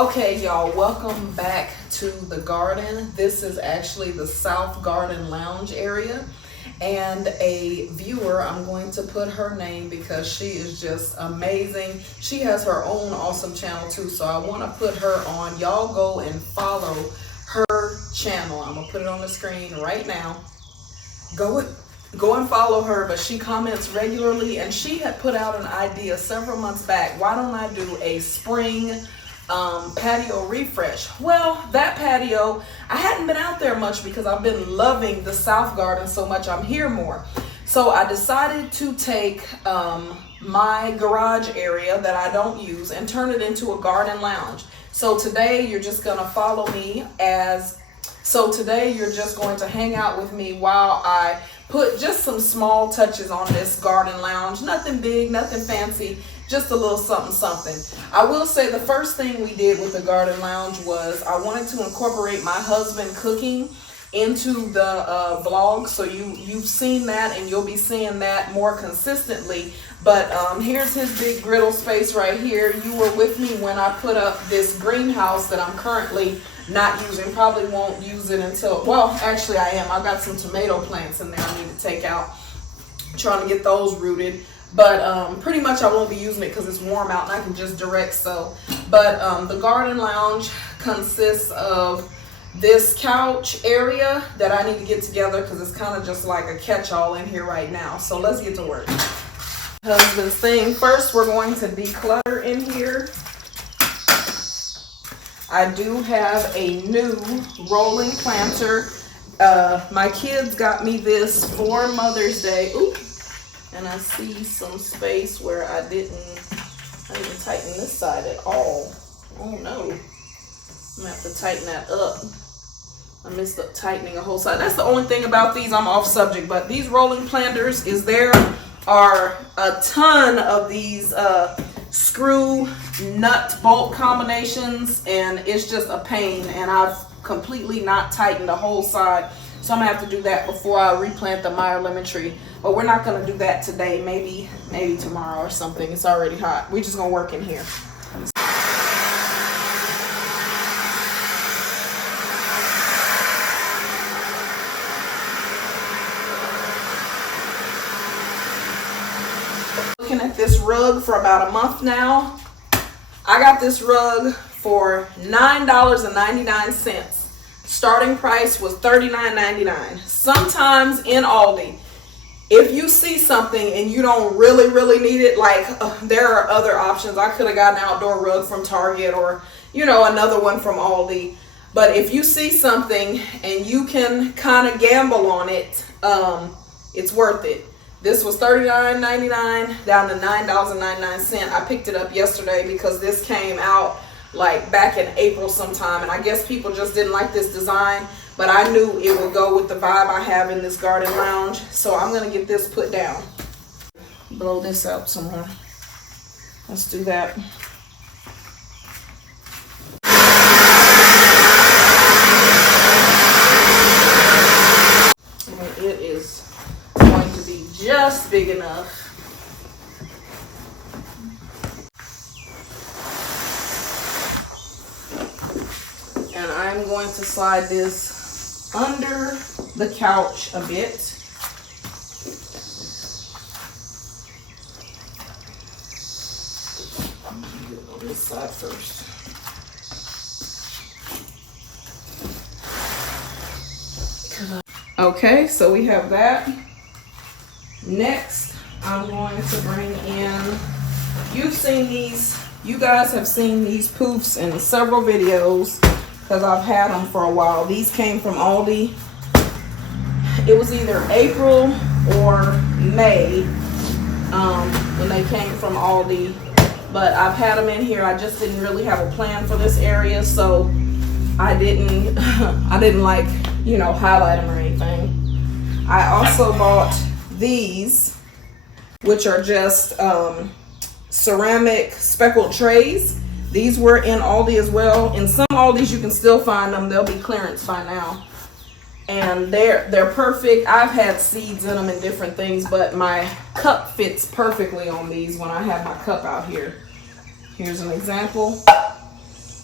Okay, y'all, welcome back to the garden. This is actually the South Garden Lounge area. And a viewer, I'm going to put her name because she is just amazing. She has her own awesome channel too, so I want to put her on. Y'all go and follow her channel. I'm going to put it on the screen right now. Go and follow her, but she comments regularly, and she had put out an idea several months back. Why don't I do a spring patio refresh? Well, that patio, I hadn't been out there much because I've been loving the South Garden so much. I'm here more. So I decided to take my garage area that I don't use and turn it into a garden lounge. So today you're just gonna follow me today you're just going to hang out with me while I put just some small touches on this garden lounge. Nothing big, nothing fancy, just a little something something. I will say the first thing we did with the garden lounge was I wanted to incorporate my husband cooking into the vlog. So you've seen that, and you'll be seeing that more consistently. But here's his big griddle space right here. You were with me when I put up this greenhouse that I'm currently not using. Probably won't use it until, well, actually I am. I've got some tomato plants in there I need to take out. I'm trying to get those rooted. But pretty much I won't be using it because it's warm out and I can just direct sow. But the garden lounge consists of this couch area that I need to get together because it's kind of just like a catch-all in here right now. So let's get to work. Husband's thing. First, we're going to declutter in here. I do have a new rolling planter. My kids got me this for Mother's Day. Ooh. And I see some space where I didn't tighten this side at all. Oh no. I'm gonna have to tighten that up. I messed up tightening a whole side. That's the only thing about these. I'm off subject, but these rolling planters there are a ton of these screw nut bolt combinations, and it's just a pain, and I've completely not tightened the whole side. So I'm gonna have to do that before I replant the Meyer lemon tree. But we're not gonna do that today. Maybe tomorrow or something. It's already hot. We're just gonna work in here. Looking at this rug for about a month now. I got this rug for $9.99. Starting price was $39.99. Sometimes in Aldi, if you see something and you don't really need it, like there are other options. I could have gotten an outdoor rug from Target or, another one from Aldi. But if you see something and you can kind of gamble on it, it's worth it. This was $39.99 down to $9.99. I picked it up yesterday because this came out like back in April sometime, and I guess people just didn't like this design, but I knew it would go with the vibe I have in this garden lounge. So I'm gonna get this put down. Blow this out some more. Let's do that. And it is going to be just big enough. And I'm going to slide this under the couch a bit. I'm going to get it on this side first. Okay, so we have that. Next, I'm going to bring in, you've seen these, you guys have seen these poofs in several videos because I've had them for a while. These came from Aldi. It was either April or May when they came from Aldi, but I've had them in here. I just didn't really have a plan for this area, so I didn't like, highlight them or anything. I also bought these, which are just ceramic speckled trays. These were in Aldi as well. In some Aldis you can still find them. They'll be clearance by now. And they're perfect. I've had seeds in them and different things, but my cup fits perfectly on these when I have my cup out here. Here's an example.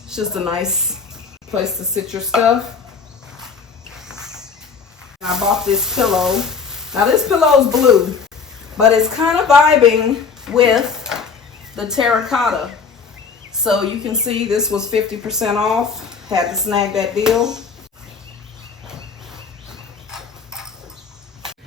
It's just a nice place to sit your stuff. I bought this pillow. Now this pillow is blue, but it's kind of vibing with the terracotta. So you can see this was 50% off. Had to snag that deal.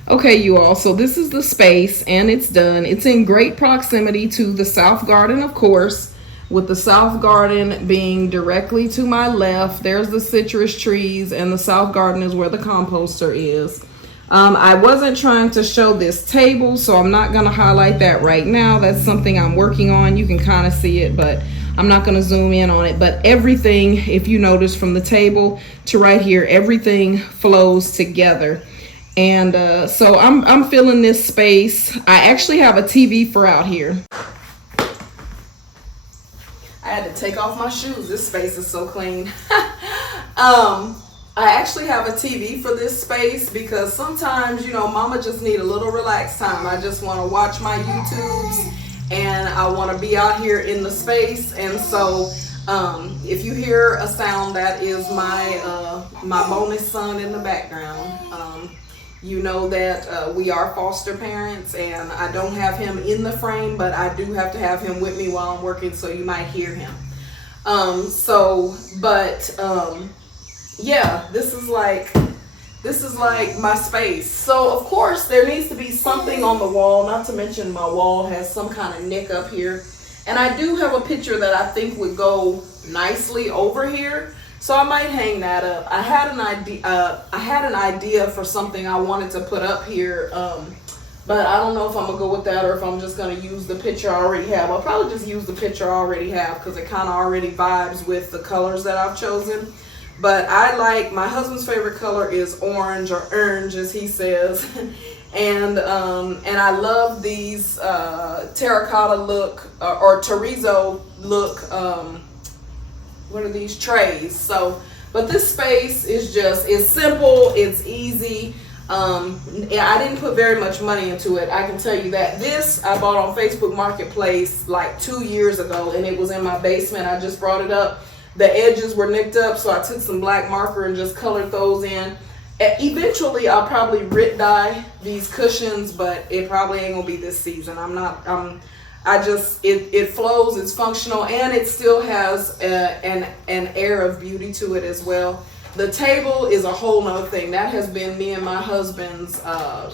Okay, you all, so this is the space and it's done. It's in great proximity to the south garden, of course, with the south garden being directly to my left. There's the citrus trees and the south garden is where the composter is. I wasn't trying to show this table, so I'm not going to highlight that right now. That's something I'm working on. You can kind of see it, but I'm not going to zoom in on it. But everything, if you notice from the table to right here, everything flows together. And so I'm feeling this space. I actually have a TV for out here. I had to take off my shoes. This space is so clean. I actually have a TV for this space because sometimes, you know, mama just need a little relaxed time. I just want to watch my YouTubes and I want to be out here in the space. And so if you hear a sound, that is my bonus son in the background. You know that we are foster parents and I don't have him in the frame, but I do have to have him with me while I'm working, so you might hear him. Yeah, this is like my space. So of course there needs to be something on the wall, not to mention my wall has some kind of nick up here. And I do have a picture that I think would go nicely over here. So I might hang that up. I had an idea for something I wanted to put up here, but I don't know if I'm gonna go with that or if I'm just gonna use the picture I already have. I'll probably just use the picture I already have because it kind of already vibes with the colors that I've chosen. But my husband's favorite color is orange, or orange as he says. And I love these terracotta look or terrazzo look. What are these trays? So, but this space is it's simple, it's easy. I didn't put very much money into it, I can tell you that. This I bought on Facebook Marketplace like 2 years ago and it was in my basement. I just brought it up. The edges were nicked up, so I took some black marker and just colored those in. Eventually I'll probably Rit dye these cushions, but it probably ain't gonna be this season. It flows, it's functional, and it still has an air of beauty to it as well. The table is a whole nother thing. That has been me and my husband's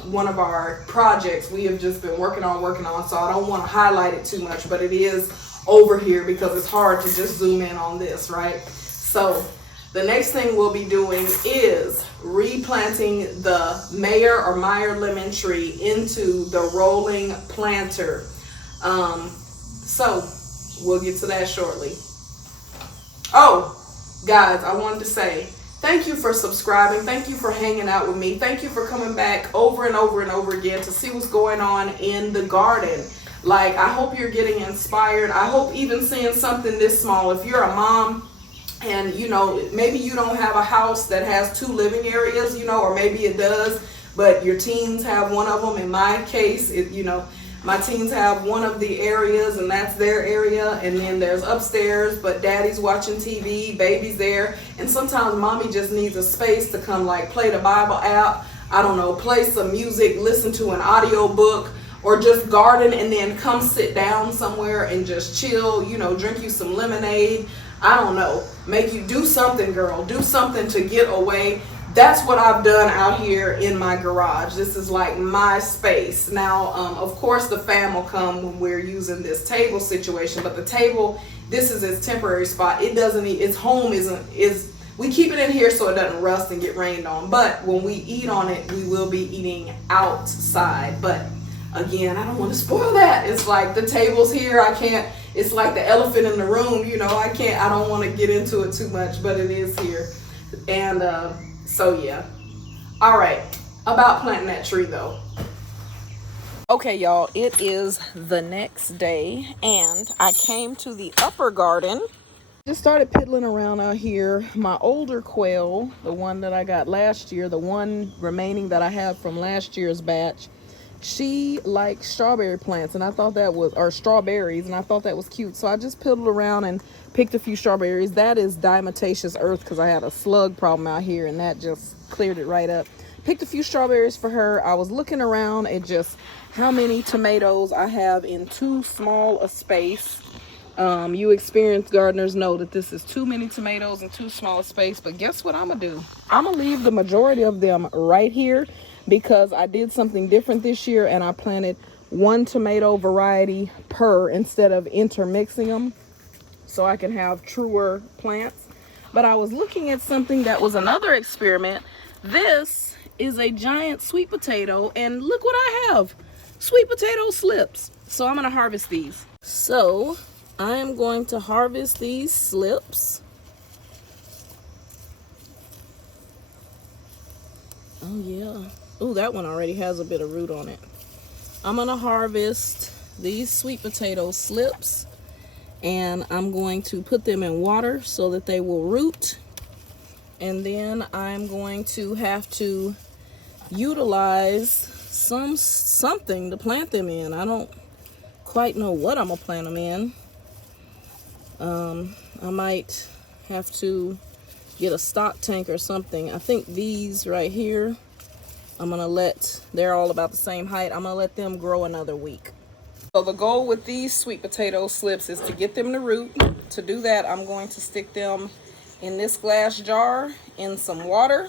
one of our projects we have just been working on, so I don't want to highlight it too much, but it is over here because it's hard to just zoom in on this, right? So the next thing we'll be doing is replanting the Meyer lemon tree into the rolling planter. So we'll get to that shortly. Oh, guys, I wanted to say thank you for subscribing. Thank you for hanging out with me. Thank you for coming back over and over and over again to see what's going on in the garden. Like, I hope you're getting inspired. I hope even seeing something this small, if you're a mom and, you know, maybe you don't have a house that has 2 living areas, you know, or maybe it does, but your teens have one of them. In my case, my teens have one of the areas and that's their area, and then there's upstairs, but daddy's watching TV, baby's there, and sometimes mommy just needs a space to come, like, play the Bible app, I don't know, play some music, listen to an audio book, or just garden and then come sit down somewhere and just chill, you know, drink you some lemonade, I don't know, make you do something, girl, do something to get away. That's what I've done out here in my garage. This is like my space. Now, of course, the fam will come when we're using this table situation, but the table, this is its temporary spot. It doesn't, its home we keep it in here so it doesn't rust and get rained on. But when we eat on it, we will be eating outside. But again, I don't want to spoil that. It's like the table's here. I can't, it's like the elephant in the room, you know, I don't want to get into it too much, but it is here. And, so yeah. All right, about planting that tree though. Okay, y'all, it is the next day and I came to the upper garden. Just started piddling around out here. My older quail, the one that I got last year, the one remaining that I have from last year's batch, she likes strawberry plants, and I thought that was, or strawberries, and I thought that was cute. So I just piddled around and picked a few strawberries. That is diatomaceous earth because I had a slug problem out here, and that just cleared it right up. Picked a few strawberries for her. I was looking around at just how many tomatoes I have in too small a space. You experienced gardeners know that this is too many tomatoes in too small a space. But guess what I'm gonna do? I'm gonna leave the majority of them right here because I did something different this year, and I planted one tomato variety per instead of intermixing them, so I can have truer plants. But I was looking at something that was another experiment. This is a giant sweet potato, and look what I have. Sweet potato slips. So I'm gonna harvest these. So I am going to harvest these slips. Oh yeah. Oh, that one already has a bit of root on it. I'm gonna harvest these sweet potato slips, and I'm going to put them in water so that they will root. And then I'm going to have to utilize something to plant them in. I don't quite know what I'm gonna plant them in. I might have to get a stock tank or something. I think these right here, they're all about the same height. I'm gonna let them grow another week. So the goal with these sweet potato slips is to get them to root. To do that, I'm going to stick them in this glass jar in some water.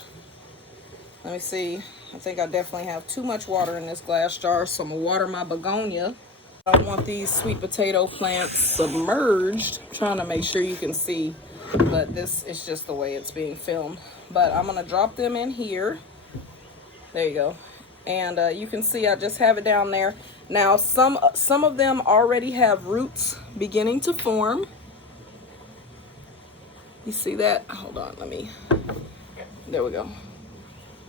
Let me see. I think I definitely have too much water in this glass jar, so I'm gonna water my begonia. I want these sweet potato plants submerged. I'm trying to make sure you can see, but this is just the way it's being filmed. But I'm gonna drop them in here. There you go. And you can see I just have it down there. Now some of them already have roots beginning to form. You see that? Hold on, there we go.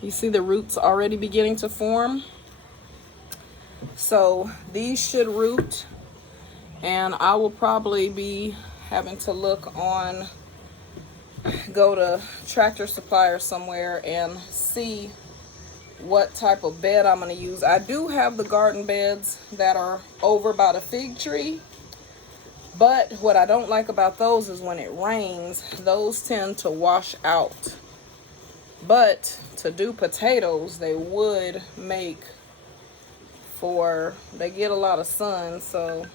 You see the roots already beginning to form? So these should root, and I will probably be having to go to Tractor Supply or somewhere and see what type of bed I'm going to use. I do have the garden beds that are over by the fig tree, but what I don't like about those is when it rains, those tend to wash out. But to do potatoes, they would make they get a lot of sun, so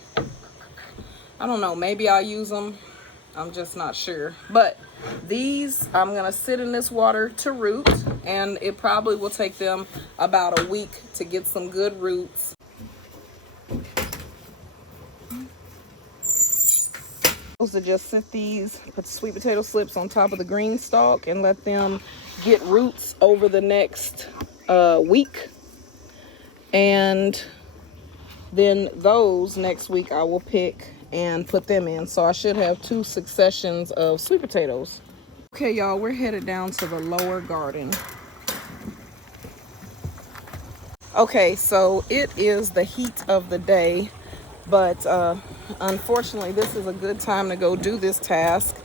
I don't know, maybe I'll use them. I'm just not sure. But these, I'm gonna sit in this water to root, and it probably will take them about a week to get some good roots. To just sit put sweet potato slips on top of the green stalk and let them get roots over the next week. And then those next week I will pick and put them in. So I should have 2 successions of sweet potatoes. Okay, y'all, we're headed down to the lower garden. Okay, so it is the heat of the day, but unfortunately this is a good time to go do this task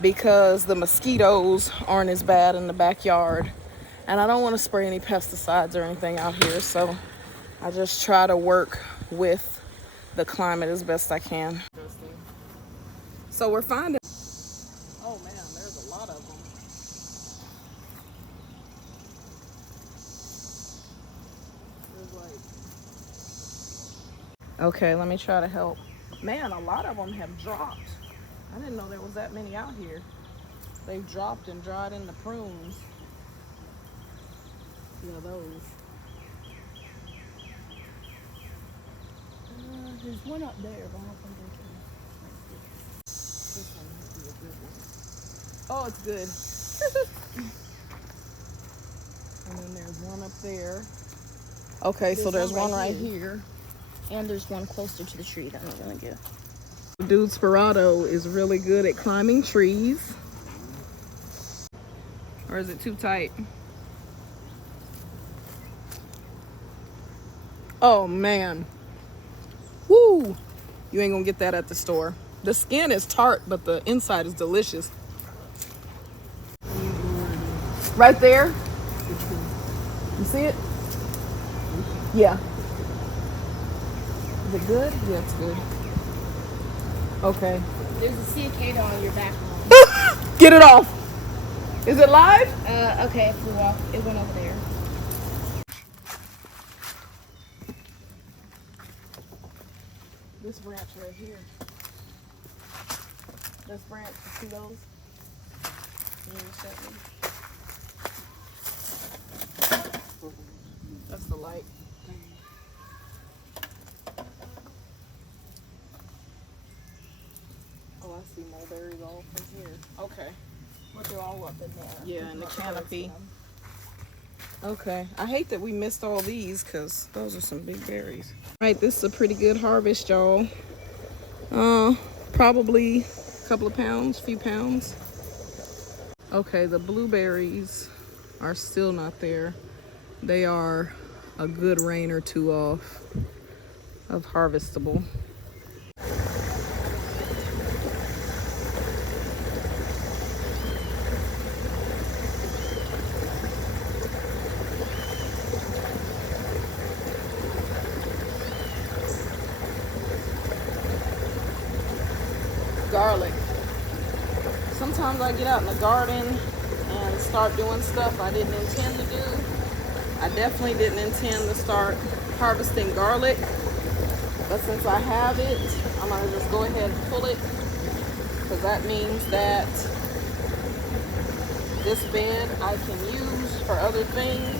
because the mosquitoes aren't as bad in the backyard, and I don't want to spray any pesticides or anything out here, so I just try to work with the climate as best I can. So we're finding, oh man, there's a lot of them. Okay, let me try to help. Man, a lot of them have dropped. I didn't know there was that many out here. They've dropped and dried in the prunes. Yeah, those. There's one up there, but I don't think they can. This one might be a good one. Oh, it's good. And then there's one up there. Okay, so there's one right here. And there's one closer to the tree that I'm gonna get. Dude Sperato is really good at climbing trees. Or is it too tight? Oh man. Woo! You ain't gonna get that at the store. The skin is tart, but the inside is delicious. Right there. You see it? Yeah. Is it good? Yeah, it's good. Okay. There's a cicada on your back. Get it off. Is it live? Okay, it flew off. It went over there. This branch right here. This branch, see those? That's the light. Oh, I see mulberries all from here. Okay. But they're all up in there. Yeah, in the canopy. Okay. I hate that we missed all these because those are some big berries. Right, this is a pretty good harvest, y'all. Probably a couple of pounds, few pounds. Okay, the blueberries are still not there. They are a good rain or two off of harvestable. Garlic. Sometimes I get out in the garden and start doing stuff I didn't intend to do. I definitely didn't intend to start harvesting garlic, but since I have it, I'm gonna just go ahead and pull it, because that means that this bed I can use for other things.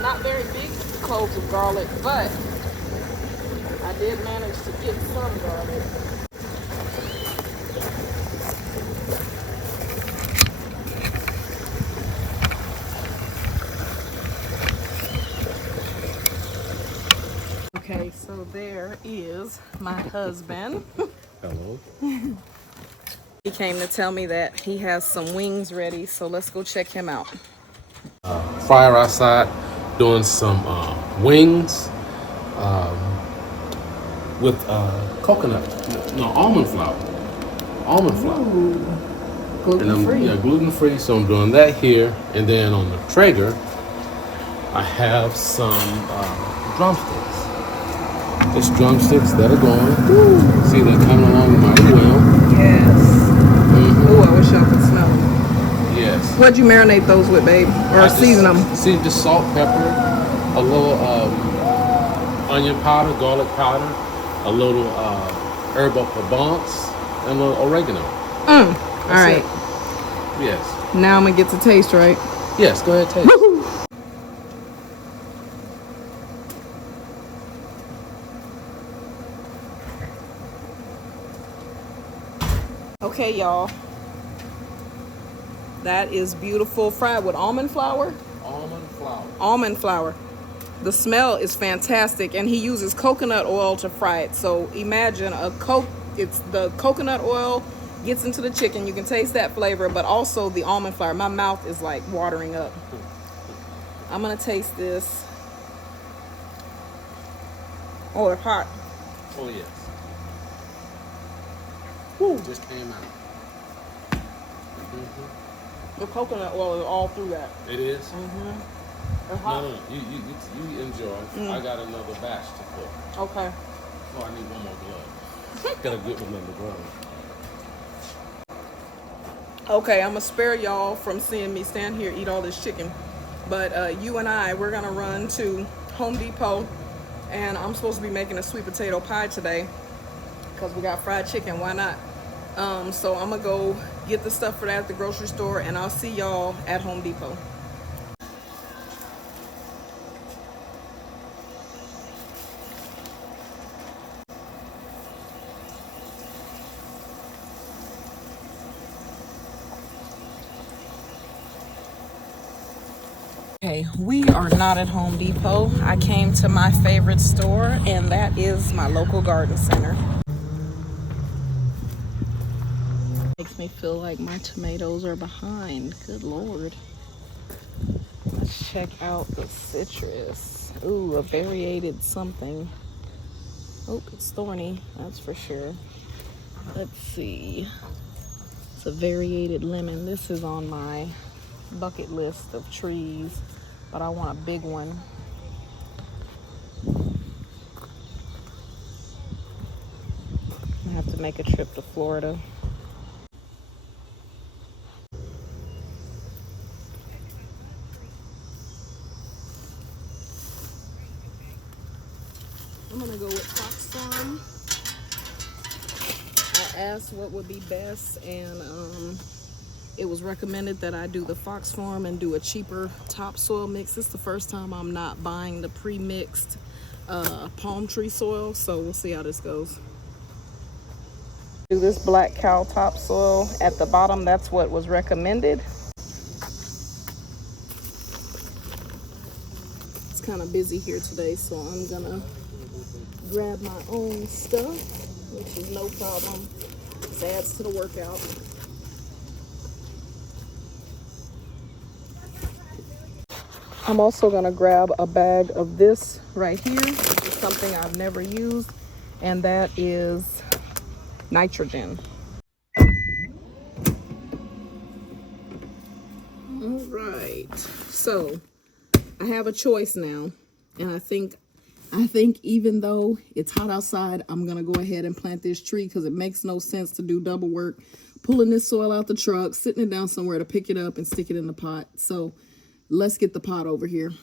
Not very big cloves of garlic, but I did manage to get some garlic. Okay, so there is my husband. Hello. He came to tell me that he has some wings ready, so let's go check him out. Fryer outside doing some wings with coconut, no, almond flour. Almond flour. Gluten-free. Yeah, gluten-free, so I'm doing that here. And then on the Traeger, I have some drumsticks. Just drumsticks that are going. See, they're coming along mighty well. Yes. Oh, I wish y'all could smell them. Yes. What'd you marinate those with, babe? Or I just season them? Season just salt, pepper, a little onion powder, garlic powder, a little herb of Provence, and a little oregano. All right. Yes. Now I'm gonna get to taste, right? Yes, go ahead, taste. Okay, y'all. That is beautiful. Fried with almond flour? Almond flour. Almond flour. The smell is fantastic, and he uses coconut oil to fry it. So imagine it's the coconut oil gets into the chicken. You can taste that flavor, but also the almond flour. My mouth is like watering up. I'm gonna taste this. Oh, it's hot. Oh, yes. Woo. Just came out. The coconut oil is all through that. It is? It's No, hot. no, you enjoy. I got another batch to cook. Okay. Oh, I need one more glove. Gotta get another glove. Okay, I'm gonna spare y'all from seeing me stand here eat all this chicken. But you and we're gonna run to Home Depot, and I'm supposed to be making a sweet potato pie today because we got fried chicken. Why not? So I'm gonna go get the stuff for that at the grocery store, and I'll see y'all at Home Depot. Okay, we are not at Home Depot. I came to my favorite store, and that is my local garden center. Makes me feel like my tomatoes are behind. Good Lord. Let's check out the citrus. Ooh, a variated something. Oh, it's thorny, that's for sure. Let's see. It's a variated lemon. This is on my bucket list of trees, but I want a big one. to make a trip to Florida. I'm gonna go with Fox Farm. I asked what would be best, and it was recommended that I do the Fox Farm and do a cheaper topsoil mix. This is the first time I'm not buying the pre-mixed palm tree soil, so we'll see how this goes. Do this Black Cow topsoil at the bottom. That's what was recommended. It's kind of busy here today, so I'm gonna grab my own stuff, which is no problem. This adds to the workout. I'm also gonna grab a bag of this right here. This is something I've never used, and that is nitrogen. All right, so I have a choice now, and I think even though it's hot outside, I'm gonna go ahead and plant this tree because it makes no sense to do double work, pulling this soil out the truck, sitting it down somewhere to pick it up and stick it in the pot. So let's get the pot over here.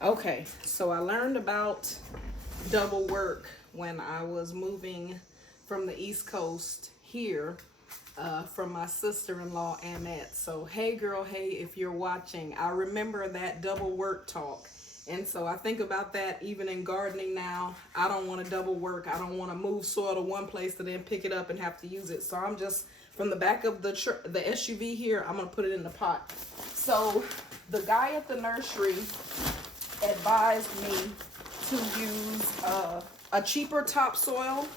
Okay, so I learned about double work when I was moving from the East Coast here from my sister-in-law Annette. So hey girl, hey, if you're watching, I remember that double work talk, and so I think about that even in gardening now. I don't want to double work. I don't want to move soil to one place to then pick it up and have to use it. So I'm just, from the back of the SUV here, I'm gonna put it in the pot. So the guy at the nursery advised me to use a cheaper topsoil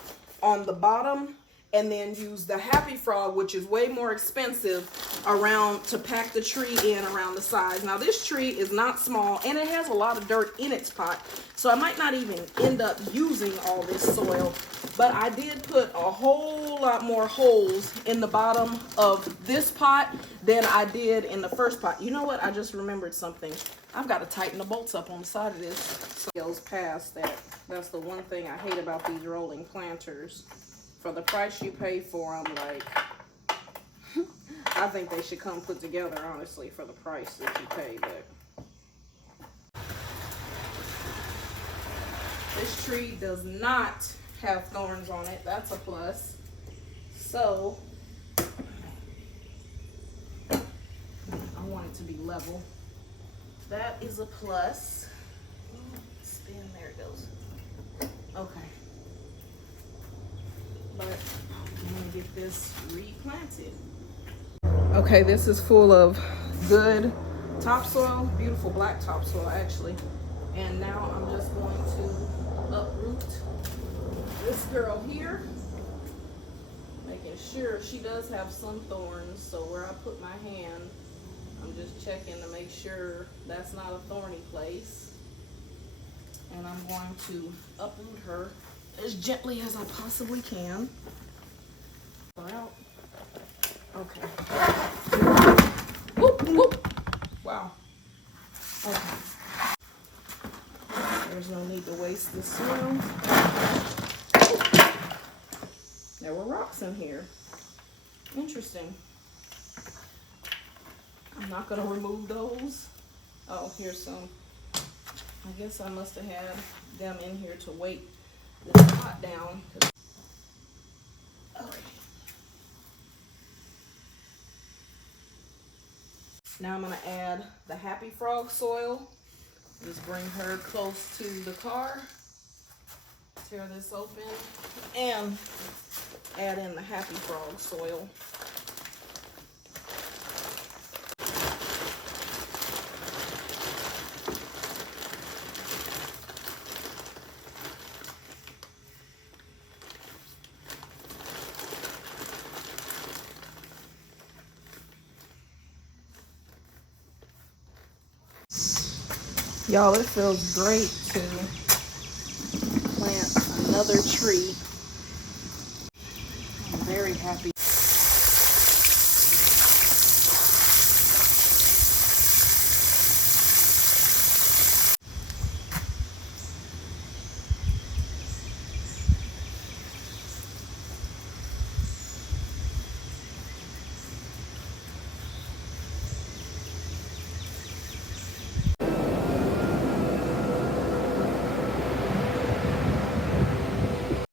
on the bottom, and then use the Happy Frog, which is way more expensive, around to pack the tree in around the sides. Now this tree is not small, and it has a lot of dirt in its pot, so I might not even end up using all this soil, but I did put a whole lot more holes in the bottom of this pot than I did in the first pot. You know what? I just remembered something. I've got to tighten the bolts up on the side of this. So it goes past that. That's the one thing I hate about these rolling planters. For the price you pay for them, like, I think they should come put together, honestly, for the price that you pay. But this tree does not have thorns on it. That's a plus. So I want it to be level. That is a plus. Spin, there it goes. Okay. But I'm gonna get this replanted. Okay, this is full of good topsoil, beautiful black topsoil actually. And now I'm just going to uproot this girl here, making sure she does have some thorns. So where I put my hand, I'm just checking to make sure that's not a thorny place. And I'm going to uproot her as gently as I possibly can. Out. Okay. Whoop, whoop. Wow. Okay. There's no need to waste the soil. There were rocks in here. Interesting. I'm not gonna remove those. Oh, here's some. I guess I must have had them in here to weight the pot down. Okay. Now I'm gonna add the Happy Frog soil. Just bring her close to the car. Tear this open and add in the Happy Frog soil. Y'all, it feels great to plant another tree. I'm very happy.